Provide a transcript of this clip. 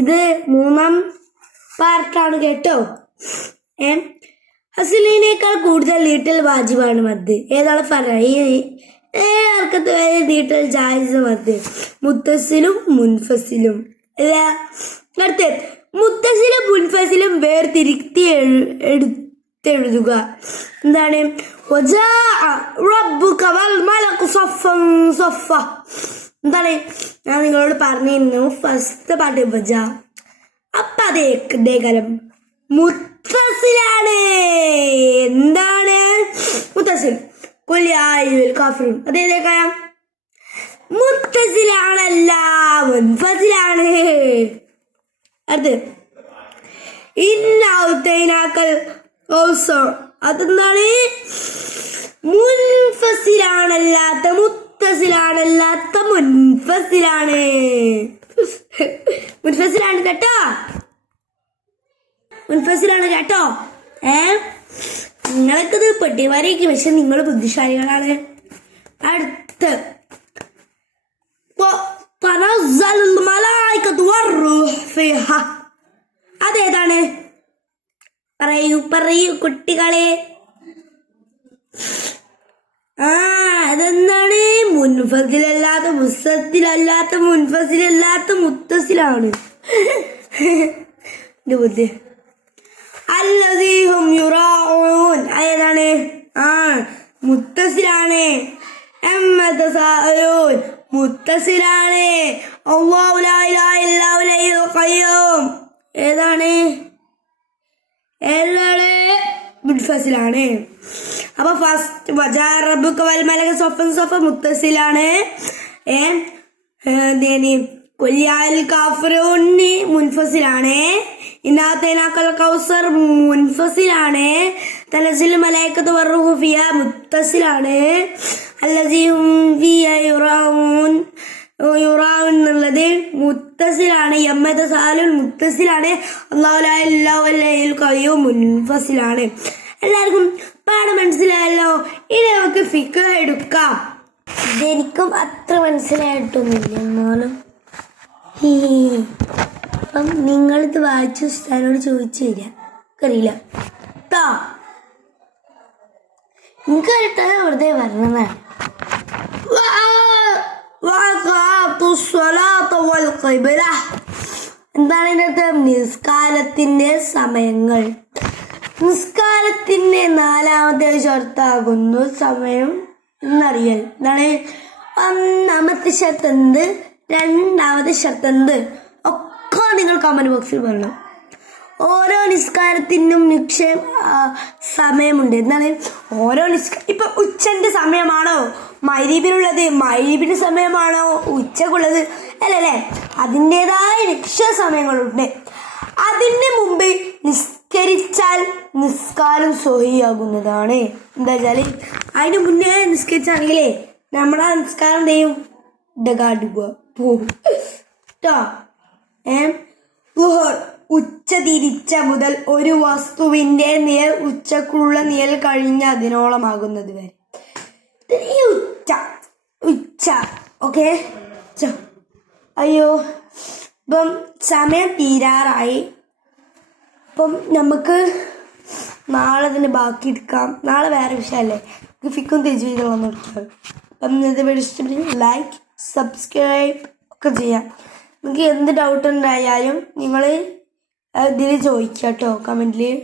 ഇത് 3ാം പാർട്ടാണ് കേട്ടോ. ഹസ്ലിനേക്കാൾ കൂടുതൽ നീട്ടൽ വാജിബാണ് മദ്. ഏതാണ് അർക്കത്ത് വരെ നീട്ടൽ ജായിസ് മദ്. മുത്തസിലും മുൻഫസിലും അല്ല. അടുത്ത് മുത്തസിലും മുൻഫസിലും വേർതിരുത്തി എടുത്തെഴുതുക. എന്താണ്? എന്താണ്? ഞാൻ നിങ്ങളോട് പറഞ്ഞിരുന്നു ഫസ്റ്റ് പാട്ട് വജ. അപ്പൊ അതേ കാലം മുത്തസിലാണ്. എന്താണ് മുത്തസിൽ? കാഫിറുൻ. അതേതേ കാലം മുത്തസിലാണല്ല, മുൻഫസിലാണ്. അടുത്ത് ഇന്നൗതൈനാക്കൽ കൗസർ. അതെന്താണ്? മുൻഫസിലാണല്ലാത്ത, മുത്തസിലാണല്ലാത്ത മുൻഫസിലാണ്. മുൻഫസിലാണ് കേട്ടോ, മുൻഫസിലാണ് കേട്ടോ. നിങ്ങൾക്കത് പെട്ടിമാരേക്കും, പക്ഷെ നിങ്ങൾ ബുദ്ധിശാലികളാണ്. അടുത്ത് അതേതാണ്? പറയൂ കുട്ടികളെ. അതെന്താണ്? മുൻഫസിലല്ലാത്ത, മുസ്സത്തിലല്ലാത്ത, മുൻഫസിലല്ലാത്ത മുത്തസിലാണ്. ബുദ്ധി അല്ലദീഹും യുറാഊൻ. അതേതാണ്? മുത്തസിലാണ്. മുത്തസിലാണ്. അല്ലാഹു ലാ ഇലാഹ ഇല്ലാ ഹുവൽ ഹയ്യുൽ ഖയ്യൂം. ഏതാണ്? മുൻഫസിലാണ്. അപ്പൊ ഫസ്റ്റ് വജാ റബ്ബുക വൽ മലക സഫൻ സഫ മുത്തസിലാണ്. കുല്യാൽ കാഫിറൂൻ മുൻഫസിലാണ്. ഇന്നാത്തൈനാക്കൽ കൗസർ മുൻഫസിലാണ്. തനസിൽ മലൈക്കത്തു വറൂഹു ഫിഹാ മുത്തസിലാണ്. അല്ലദീ ഹും ഫീഹാ യുറാഊൻ എന്നുള്ളത് മുത്തസിലാണ്. യമ്മതസാലുൽ മുത്തസിലാണ്. അല്ലാഹു ലാ ഇലാഹ ഇല്ലാ ഹുവൽ ഖയ്യൂം മുൻഫസിലാണ്. എല്ലാവർക്കും പാഠം മനസ്സിലായല്ലോ. ഇനി നമുക്ക് ഫിഖ് എടുക്കാം. ഇതെനിക്കും അത്ര മനസ്സിലായിട്ടൊന്നുമില്ല, എന്നാലും അപ്പം നിങ്ങളിത് വായിച്ച് ഉസ്താദിനോട് ചോദിച്ചു തരാം. അറിയില്ല കേട്ടോ, എനിക്ക് അറിയിട്ടാണ് വെറുതെ പറഞ്ഞതാണ്. എന്താണ് ഇതിനകത്ത്? നിസ്കാരത്തിന്റെ സമയങ്ങൾ. നിസ്കാരത്തിന്റെ 4ാമത്തെ ഷർത്താകുന്നു സമയം എന്നറിയൽ. എന്താണ്? 1ാമത്തെ ഷർത്ത് എന്ത്, 2ാമത്തെ ഷർത്ത് എന്ത് ഒക്കെ നിങ്ങൾ കമന്റ് ബോക്സിൽ പറയണം. ഓരോ നിസ്കാരത്തിനും സമയമുണ്ട്. എന്താണ്? ഓരോ ഇപ്പൊ ഉച്ചന്റെ സമയമാണോ മഗ്‌രിബിനുള്ളത്? മഗ്‌രിബിന്റെ സമയമാണോ ഉച്ചക്കുള്ളത്? അല്ലല്ലേ, അതിൻ്റെതായ സമയങ്ങളുണ്ട്. അതിന് മുമ്പ് നിസ്കരിച്ചാൽ നിസ്കാരം സ്വഹിയാകുന്നതാണ്. എന്താ വെച്ചാല് അതിന് മുന്നേ നിസ്കരിച്ചാണെങ്കിലേ നമ്മളാ നിസ്കാരം ചെയ്യും പോകും കേട്ടോ. ഉച്ച തിരിച്ച മുതൽ ഒരു വസ്തുവിന്റെ നിഴൽ ഉച്ചക്കുള്ള നിഴൽ കഴിഞ്ഞ് അതിനോളമാകുന്നത് വരെ. ഉച്ച ഓക്കെ. അയ്യോ, ഇപ്പം സമയം തീരാറായി. അപ്പം നമുക്ക് നാളെ തന്നെ ബാക്കി എടുക്കാം. നാളെ വേറെ വിഷയമല്ലേ, ഫിക്കും തിരിച്ചു എടുക്കാം. അപ്പം ഇത് ഇഷ്ടപ്പെട്ടെങ്കിൽ ലൈക്ക്, സബ്സ്ക്രൈബ് ഒക്കെ ചെയ്യാം. നിങ്ങൾക്ക് എന്ത് ഡൗട്ട് ഉണ്ടായാലും നിങ്ങൾ ഇതിൽ ചോദിക്കാം കേട്ടോ, കമൻറ്റിൽ.